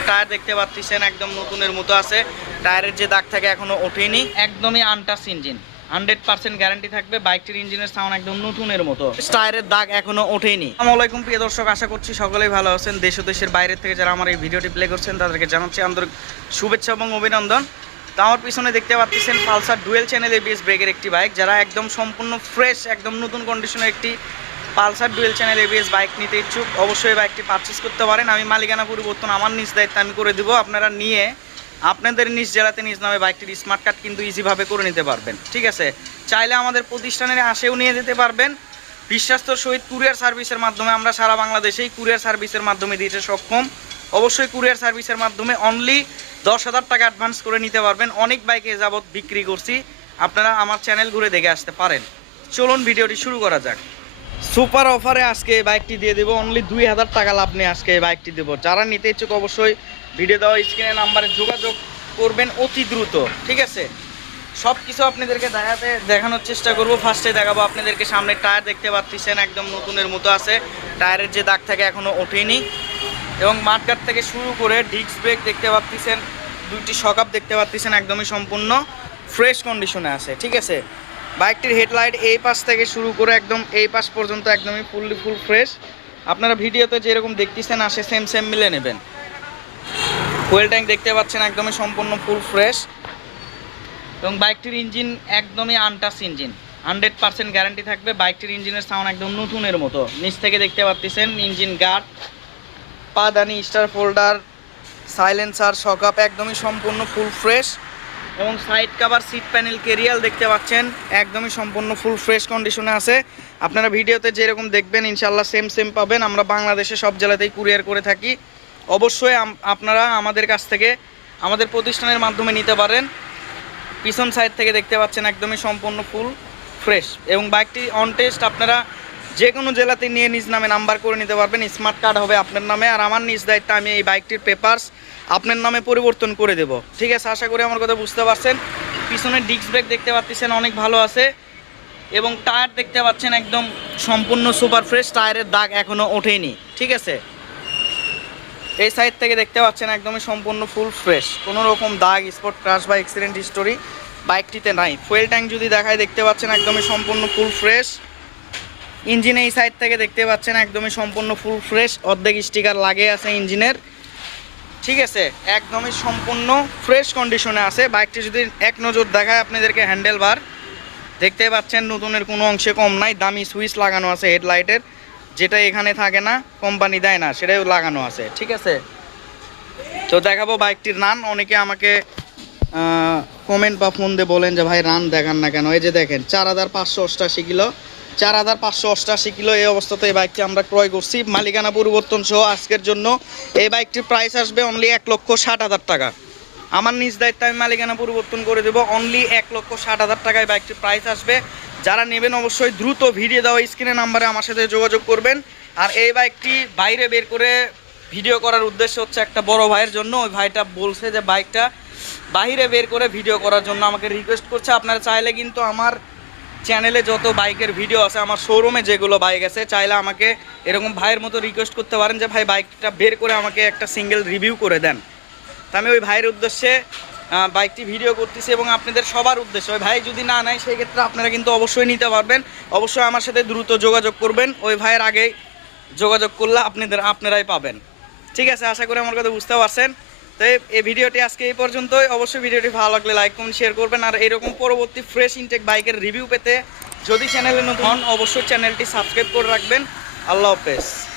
Tyre দেখতে পাচ্ছেন? একদম নতুনের মতো আছে। টায়ারের যে দাগ থাকে এখনও ওঠেনি। একদমই untouch engine hundred percent guarantee থাকবে। বাইকটির ইঞ্জিনের সাউন্ড একদম নতুনের মতো। টায়ারের দাগ এখনও ওঠেনি। আসসালামু আলাইকুম, প্রিয় দর্শক। আশা করছি সকলেই ভালো আছেন। দেশ ও দেশের বাইরে থেকে যারা আমার এই ভিডিওটি প্লে করছেন, তাদেরকে জানাচ্ছি আন্তরিক শুভেচ্ছা এবং অভিনন্দন। তো আমার পিছনে দেখতে পাচ্ছেন পালসার ডুয়েল চ্যানেল এবিএস ব্রেকের একটি বাইক যারা একদম সম্পূর্ণ ফ্রেশ একদম নতুন কন্ডিশনের একটি Pulsar dual channel ABS bike নিতে ইচ্ছুক, অবশ্যই বাইকটি পারচেস করতে পারেন। আমি মালিকানা পরিবর্তন আমার নিজ দায়িত্ব আমি করে দেবো। আপনারা নিয়ে আপনাদের নিজ জেলাতে নিজ নামে বাইকটির স্মার্ট কার্ড কিন্তু ইজিভাবে করে নিতে পারবেন। ঠিক আছে? চাইলে আমাদের প্রতিষ্ঠানের আসেও নিয়ে যেতে পারবেন। বিশ্বাস্তর সহিত কুরিয়ার সার্ভিসের মাধ্যমে আমরা সারা বাংলাদেশেই কুরিয়ার সার্ভিসের মাধ্যমে দিতে সক্ষম। অবশ্যই কুরিয়ার সার্ভিসের মাধ্যমে অনলি দশ হাজার টাকা অ্যাডভান্স করে নিতে পারবেন। অনেক বাইকে যাবৎ বিক্রি করছি। আপনারা আমার চ্যানেল ঘুরে দেখে আসতে পারেন। চলুন, ভিডিওটি শুরু করা যাক। সুপার অফারে আজকে এই বাইকটি দিয়ে দেবো। অনলি দুই হাজার টাকা লাভ নিয়ে আজকে এই বাইকটি দেবো। যারা নিতে ইচ্ছুক অবশ্যই ভিডিও দেওয়া স্ক্রিনের নাম্বারে যোগাযোগ করবেন অতি দ্রুত, ঠিক আছে? সব কিছু আপনাদেরকে দেখাতে, দেখানোর চেষ্টা করব। ফার্স্টে দেখাবো আপনাদেরকে, সামনে টায়ার দেখতে পাচ্ছেন, একদম নতুনের মতো আছে। টায়ারের যে দাগ থাকে এখনও ওঠেনি। এবং মাঠঘাট থেকে শুরু করে ডিস্ক ব্রেক দেখতে পাচ্ছেন, দুইটি শকআপ দেখতে পাচ্ছেন, একদমই সম্পূর্ণ ফ্রেশ কন্ডিশনে আছে, ঠিক আছে? বাইকটির হেডলাইট এই পাশ থেকে শুরু করে একদম এই পাশ পর্যন্ত একদমই ফুললি ফুল ফ্রেশ আপনারা ভিডিওতে যেরকম দেখতেছেন, আসে সেম সেম মিলে নেবেন। ফুয়েল ট্যাঙ্ক দেখতে পাচ্ছেন, একদমই সম্পূর্ণ ফুল ফ্রেশ এবং বাইকটির ইঞ্জিন একদমই untouch engine hundred percent guarantee থাকবে, বাইকটির ইঞ্জিনের সাউন্ড একদম নতুনের মতো। নিচ থেকে দেখতে পাচ্ছেন engine guard পাদানি star folder silencer shock up একদমই সম্পূর্ণ ফুল ফ্রেশ এবং side cover seat panel carrier দেখতে পাচ্ছেন। একদমই সম্পূর্ণ ফুল ফ্রেশ কন্ডিশনে আছে। আপনারা ভিডিওতে যেরকম দেখবেন ইনশাল্লাহ সেম সেম পাবেন। আমরা বাংলাদেশে সব জেলাতেই কুরিয়ার করে থাকি। অবশ্যই আপনারা আমাদের কাছ থেকে আমাদের প্রতিষ্ঠানের মাধ্যমে নিতে পারেন। পিছন সাইড থেকে দেখতে পাচ্ছেন একদমই সম্পূর্ণ ফুল ফ্রেশ এবং বাইকটি অন টেস্ট আপনারা যে কোনো জেলাতে নিয়ে নিজ নামে নাম্বার করে নিতে পারবেন। স্মার্ট কার্ড হবে আপনার নামে। আর আমার নিজ দায়িত্ব, আমি এই বাইকটির পেপার্স আপনার নামে পরিবর্তন করে দেব। ঠিক আছে? আশা করি আমার কথা বুঝতে পারছেন। পিছনে ডিস্ক ব্রেক দেখতে পাচ্ছেন, অনেক ভালো আছে। এবং টায়ার দেখতে পাচ্ছেন একদম সম্পূর্ণ সুপার ফ্রেশ টায়ারের দাগ এখনও ওঠেনি। ঠিক আছে? এই সাইড থেকে দেখতে পাচ্ছেন একদমই সম্পূর্ণ ফুল ফ্রেশ কোনো রকম দাগ স্পট ক্রাশ বা অ্যাক্সিডেন্ট হিস্টোরি বাইকটিতে নাই। ফুয়েল ট্যাঙ্ক যদি দেখায়, দেখতে পাচ্ছেন একদমই সম্পূর্ণ ফুল ফ্রেশ ইঞ্জিন এই সাইড থেকে দেখতে পাচ্ছেন একদমই সম্পূর্ণ ফুল ফ্রেশ অর্ধেক স্টিকার লাগে আছে ইঞ্জিনের। ঠিক আছে? একদমই সম্পূর্ণ ফ্রেশ কন্ডিশনে আছে। বাইকটি যদি এক নজর দেখায় আপনাদেরকে হ্যান্ডেল বার দেখতে পাচ্ছেন নতুনের কোনো অংশে কম নাই, দামি সুইচ লাগানো আছে হেডলাইটের যেটা এখানে থাকে না কোম্পানি দেয় না সেটাই লাগানো আছে। ঠিক আছে? তো দেখাবো বাইকটির রান অনেকে আমাকে কমেন্ট বা ফোন দিয়ে বলেন যে, ভাই রান দেখান না কেন? এই যে দেখেন, চার হাজার পাঁচশো অষ্টাশি কিলো। চার হাজার পাঁচশো অষ্টাশি কিলো এই অবস্থাতে এই বাইকটি আমরা ক্রয় করছি। মালিকানা পরিবর্তন সহ আজকের জন্য এই বাইকটির প্রাইস আসবে অনলি এক লক্ষ ষাট হাজার টাকা। আমার নিজ দায়িত্বে আমি মালিকানা পরিবর্তন করে দেবো অনলি এক লক্ষ ষাট হাজার টাকায় বাইকটির প্রাইস আসবে। যারা নেবেন অবশ্যই দ্রুত ভিডিও দেওয়া স্ক্রিনের নাম্বারে আমার সাথে যোগাযোগ করবেন। আর এই বাইকটি বাইরে বের করে ভিডিও করার উদ্দেশ্য হচ্ছে একটা বড় ভাইয়ের জন্য। ওই ভাইটা বলছে যে, বাইকটা বাইরে বের করে ভিডিও করার জন্য আমাকে রিকোয়েস্ট করছে। আপনারা চাইলে কিন্তু আমার চ্যানেলে যত বাইকের ভিডিও আছে, আমার শোরুমে যেগুলো বাইক আছে, চাইলে আমাকে এরকম ভাইয়ের মতো রিকোয়েস্ট করতে পারেন যে, ভাই বাইকটা বের করে আমাকে একটা সিঙ্গেল রিভিউ করে দেন। তা আমি ওই ভাইয়ের উদ্দেশ্যে বাইকটি ভিডিও করতেছি এবং আপনাদের সবার উদ্দেশ্যে, ওই ভাই যদি না নেয়, সেই ক্ষেত্রে আপনারা কিন্তু অবশ্যই নিতে পারবেন। অবশ্যই আমার সাথে দ্রুত যোগাযোগ করবেন। ওই ভাইয়ের আগেই যোগাযোগ করলে আপনাদের, আপনারাই পাবেন। ঠিক আছে? আশা করি আমার কথা বুঝতে পারছেন। তো এই- ভিডিওটি আজকে এই পর্যন্তই। অবশ্যই ভিডিওটি ভালো লাগলে লাইক কমেন্ট শেয়ার করবেন। আর এরকম পরবর্তী ফ্রেশ ইনটেক বাইকের রিভিউ পেতে যদি চ্যানেলে নতুন হন, অবশ্যই চ্যানেলটি সাবস্ক্রাইব করে রাখবেন। আল্লাহ হাফেজ।